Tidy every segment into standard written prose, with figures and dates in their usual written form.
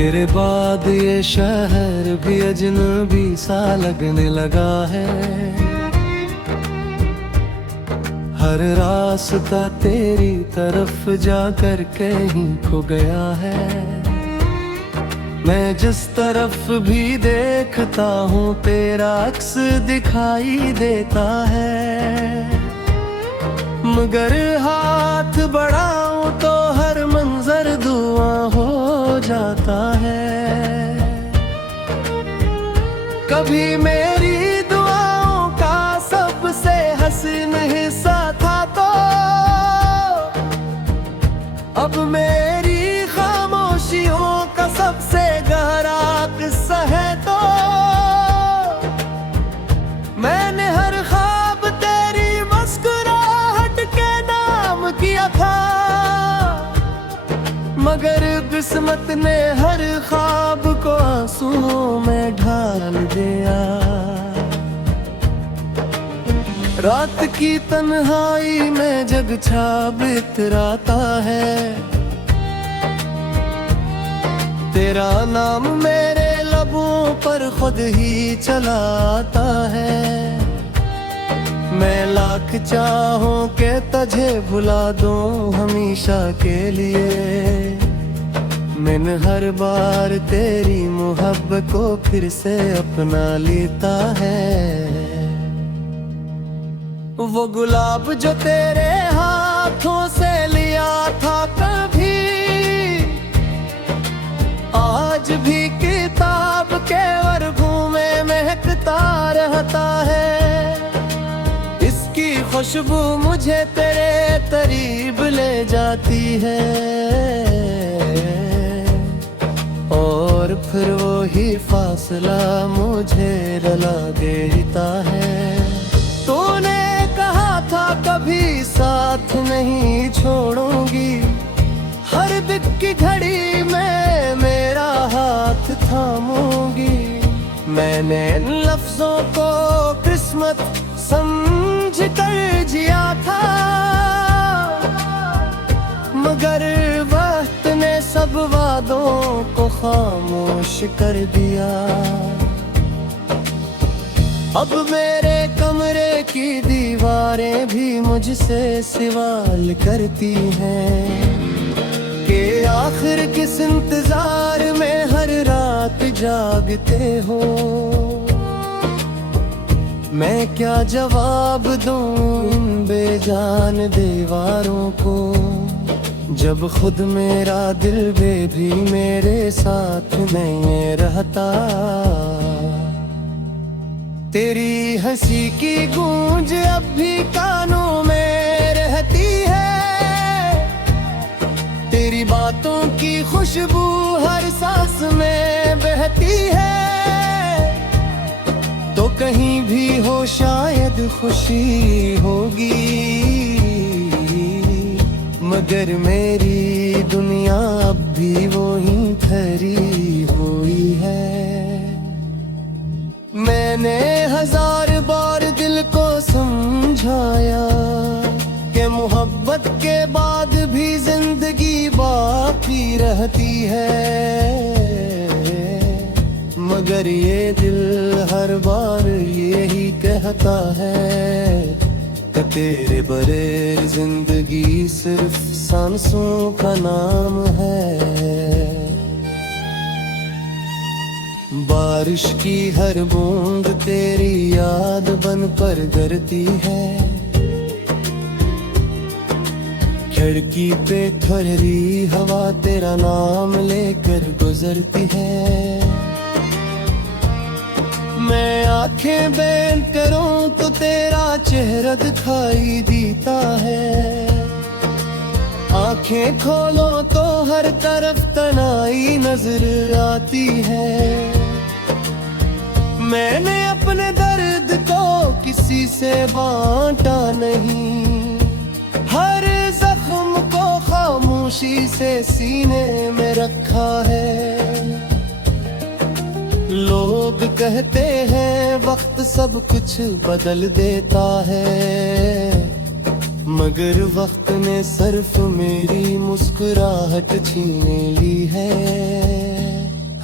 तेरे बाद ये शहर भी अजनबी सा लगने लगा है। हर रास्ता तेरी तरफ जाकर कहीं खो गया है। मैं जिस तरफ भी देखता हूँ तेरा अक्स दिखाई देता है। मगर हाथ बढ़ाऊं तो हर मंजर दुआ हो जाता है। कभी मेरी दुआओं का सबसे हसीन हिस्सा था तो अब मेरी खामोशियों का सबसे गहरा किस्सा है। तो मैंने हर ख्वाब तेरी मुस्कुराहट के नाम किया था, मगर किस्मत ने हर ख्वाब को आंसुओं में ढाल दिया। रात की तन्हाई में जग छाप इतराता है। तेरा नाम मेरे लबों पर खुद ही चला आता है। मैं लाख चाहूं के तुझे भुला दूं हमेशा के लिए। मैंने हर बार तेरी मोहब्बत को फिर से अपना लेता है। वो गुलाब जो तेरे हाथों से लिया था कभी, आज भी किताब के वर्गों में महकता रहता है। इसकी खुशबू मुझे तेरे करीब ले जाती है और फिर वो ही फासला मुझे रुला देता है। तूने कहा था कभी साथ नहीं छोड़ूंगी, हर दिक की घड़ी में मेरा हाथ थामूंगी। मैंने इन लफ्जों को किस्मत समझ कर जिया था, मगर वक्त ने सब वादों को खामोश कर दिया। अब मेरे कमरे की दीवारें भी मुझसे सवाल करती हैं कि आखिर किस इंतजार में हर रात जागते हो। मैं क्या जवाब दूं इन बेजान दीवारों को, जब खुद मेरा दिल भी मेरे साथ नहीं रहता। तेरी हंसी की गूंज अब भी कानों में रहती है। तेरी बातों की खुशबू हर सांस में बहती है। तो कहीं भी हो शायद खुशी होगी, मगर मेरी दुनिया अब भी वही ठहरी हुई है। मैंने हजार बार दिल को समझाया कि मोहब्बत के बाद भी जिंदगी बाकी रहती है, मगर ये दिल हर बार यही कहता है कि तेरे बगैर जिंदगी सिर्फ सांसों का नाम है। बारिश की हर बूंद तेरी याद बन पर गिरती है। खिड़की पे ठहरी हवा तेरा नाम लेकर गुजरती है। मैं आंखें बंद करूं तो तेरा चेहरा दिखाई देता है। आंखें खोलो तो हर तरफ तन्हाई नजर आती है। मैंने अपने दर्द को किसी से बांटा नहीं, हर जख्म को खामोशी से सीने में रखा है। लोग कहते हैं वक्त सब कुछ बदल देता है, मगर वक्त ने सिर्फ मेरी मुस्कुराहट छीन ली है।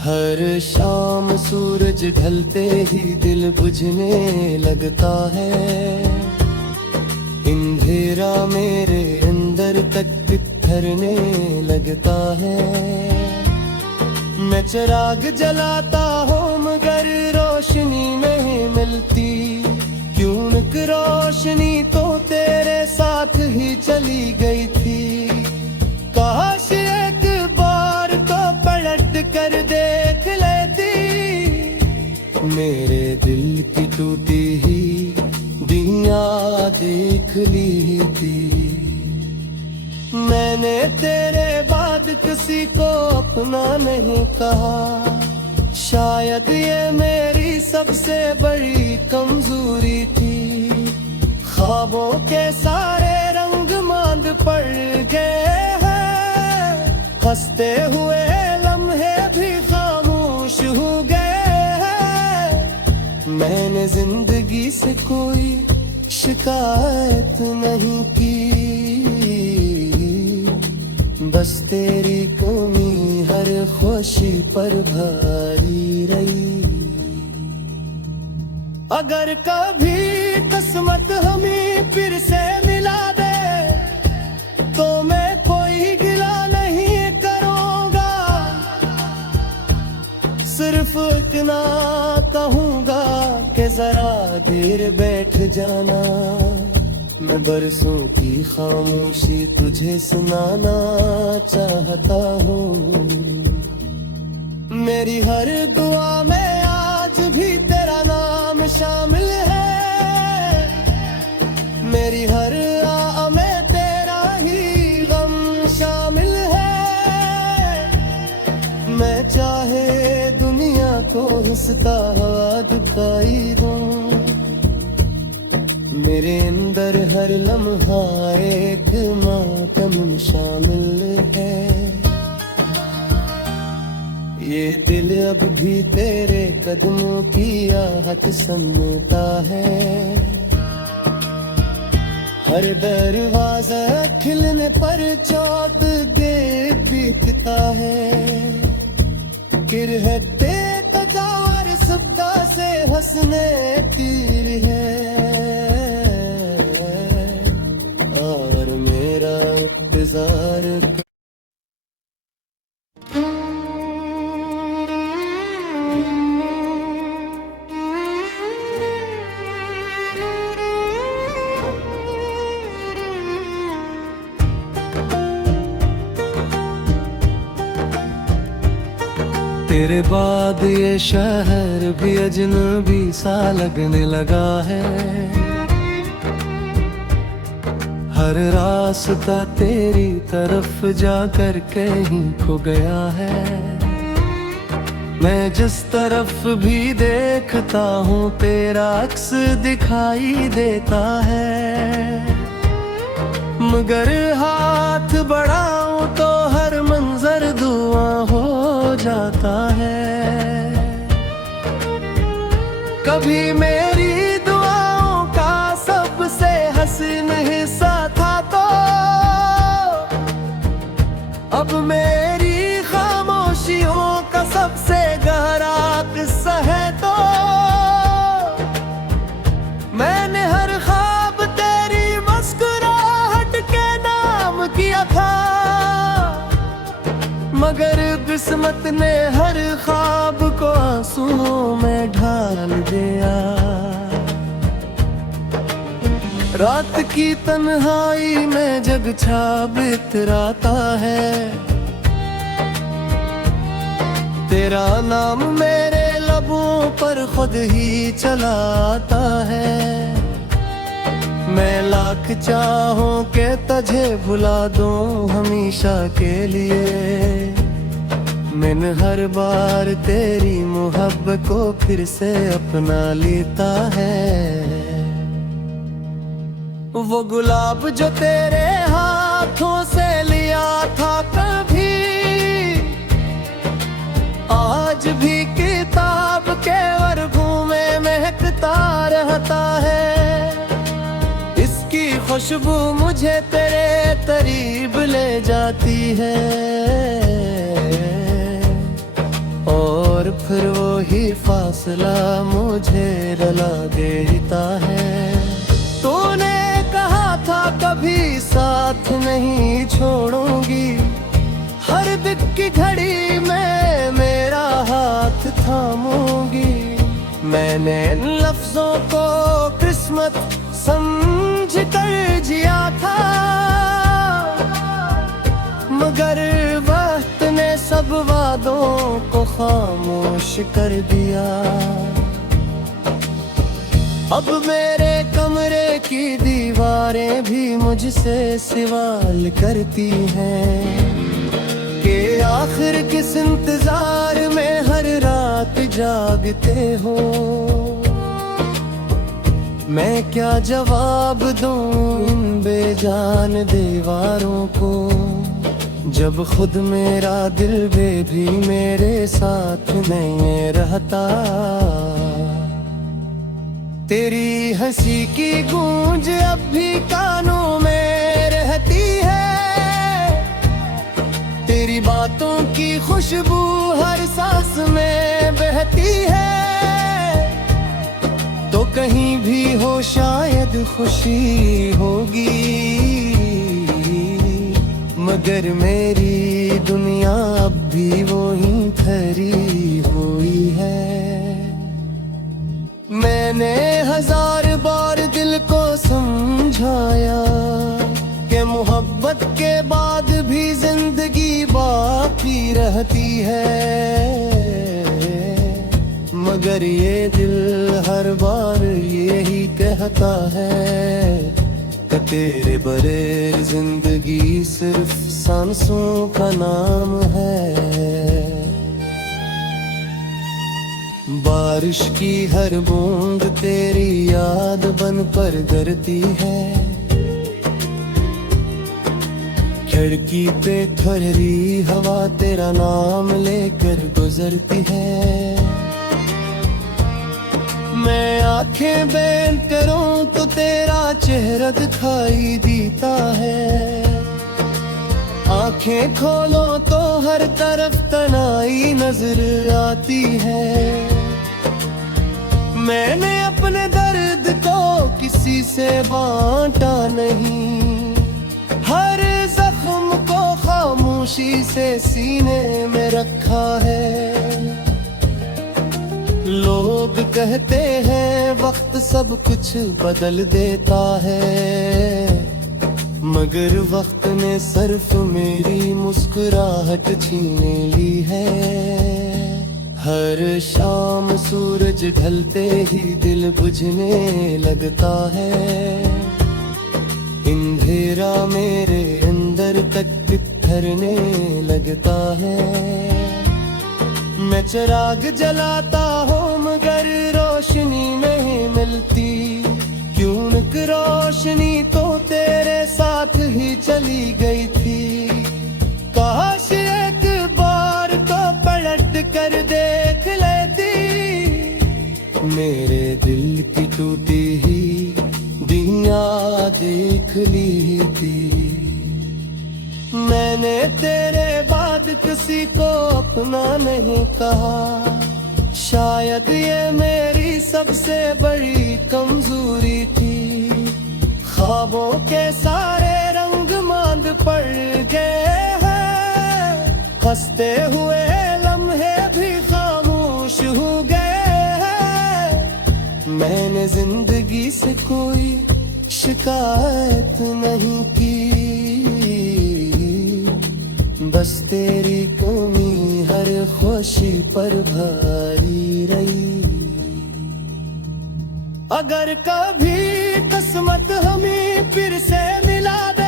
हर शाम सूरज ढलते ही दिल बुझने लगता है, अंधेरा मेरे अंदर तक बिखरने लगता है। मैं चिराग जलाता हूँ मगर रोशनी नहीं मिलती, क्यों न रोशनी तो तेरे साथ ही चली गई थी। काश एक बार तो पलट कर देख लेती, मेरे दिल की टूटी ही दिया देख ली थी। मैंने तेरे बाद किसी को अपना नहीं कहा, शायद ये मेरी सबसे बड़ी कमजोरी थी। ख्वाबों के सारे रंग मांद पड़ गए हैं, हंसते हुए लम्हे भी खामोश हो गए हैं। मैंने जिंदगी से कोई शिकायत नहीं की, बस तेरी कमी हर खुशी पर भारी रही। अगर कभी किस्मत हमें फिर से मिला दे, तो मैं कोई गिला नहीं करूँगा, सिर्फ इतना कहूँगा कि जरा देर बैठ जाना। मैं बरसों की खामोशी तुझे सुनाना चाहता हूँ। मेरी हर दुआ में आज भी तेरा नाम शामिल है, मेरी हर आ में तेरा ही गम शामिल है। मैं चाहे दुनिया को हंसता हुआ दिखाई दूं, मेरे अंदर हर लम्हा एक मातम शामिल है। ये दिल अब भी तेरे कदमों की आहट सुनता है, हर दरवाजा खिलने पर चौथ के बीतता है। गिरहते तजार सबदा से हंसने तीर है, और मेरा इंतजार तेरे बाद ये शहर भी अजनबी सा लगने लगा है, हर रास्ता तेरी तरफ जाकर कहीं खो गया है। मैं जिस तरफ भी देखता हूँ तेरा अक्स दिखाई देता है, मगर हाथ बढ़ाऊं तो हर मंजर दुआ हो जाता है। कभी मेरी दुआओं का सबसे हसीन हिस्सा था, तो अब मेरी खामोशियों का सबसे गहरा किस्सा है। तो मैंने हर ख्वाब तेरी मुस्कुराहट के नाम किया था, मगर किस्मत ने हर ख्वाब को आंसुओं में ढाल दिया। रात की तन्हाई में जग छा बितराता है, तेरा नाम मेरे लबों पर खुद ही चला आता है। मैं लाख चाहूं के तुझे भुला दूं हमेशा के लिए, मैंने हर बार तेरी मोहब्बत को फिर से अपना लेता है। वो गुलाब जो तेरे हाथों से लिया था कभी, आज भी किताब के वर्गों में महकता रहता है। इसकी खुशबू मुझे तेरे करीब ले जाती है। ओ आखिर वो ही फासला मुझे रुला देता है। तूने कहा था कभी साथ नहीं छोड़ूंगी, हर दिन की घड़ी में मेरा हाथ थामूंगी। मैंने इन लफ्जों को किस्मत समझ कर जिया था, मगर वक्त ने सब वादों को खामोश कर दिया। अब मेरे कमरे की दीवारें भी मुझसे सवाल करती हैं कि आखिर किस इंतजार में हर रात जागते हो। मैं क्या जवाब दूं इन बेजान दीवारों को, जब खुद मेरा दिल भी मेरे साथ नहीं रहता। तेरी हंसी की गूंज अब भी कानों में रहती है, तेरी बातों की खुशबू हर सांस में बहती है। तो कहीं भी हो शायद खुशी होगी, मगर मेरी दुनिया अब भी वही ठहरी हुई है। मैंने हजार बार दिल को समझाया कि मोहब्बत के बाद भी जिंदगी बाकी रहती है, मगर ये दिल हर बार यही कहता है कि तेरे बगैर जिंदगी सिर्फ सांसों का नाम है। बारिश की हर बूंद तेरी याद बन कर गिरती है, खिड़की पे ठहरी हवा तेरा नाम लेकर गुजरती है। मैं आंखें बंद करूं तो तेरा चेहरा दिखाई देता है, आंखें खोलो तो हर तरफ तन्हाई नजर आती है। मैंने अपने दर्द को किसी से बांटा नहीं, हर जख्म को खामोशी से सीने में रखा है। लोग कहते हैं वक्त सब कुछ बदल देता है, मगर वक्त ने सिर्फ मेरी मुस्कुराहट छीन ली है। हर शाम सूरज ढलते ही दिल बुझने लगता है, अंधेरा मेरे अंदर तक बिखरने लगता है। मैं चिराग जलाता हूँ मगर रोशनी नहीं मिलती, क्यों न रोशनी तो तेरे साथ ही चली गई थी। काश एक बार तो पलट कर देख लेती, मेरे दिल की टूटी ही दुनिया देख ली थी। मैंने तेरे बाद किसी को अपना नहीं कहा, शायद ये मेरी सबसे बड़ी कमजोरी थी। ख्वाबों के सारे रंग मांद पड़ गए हैं, हंसते हुए लम्हे भी खामोश हो गए हैं। मैंने जिंदगी से कोई शिकायत नहीं की, बस तेरी कमी हर खुशी पर भारी रही। अगर कभी किस्मत हमें फिर से मिला दे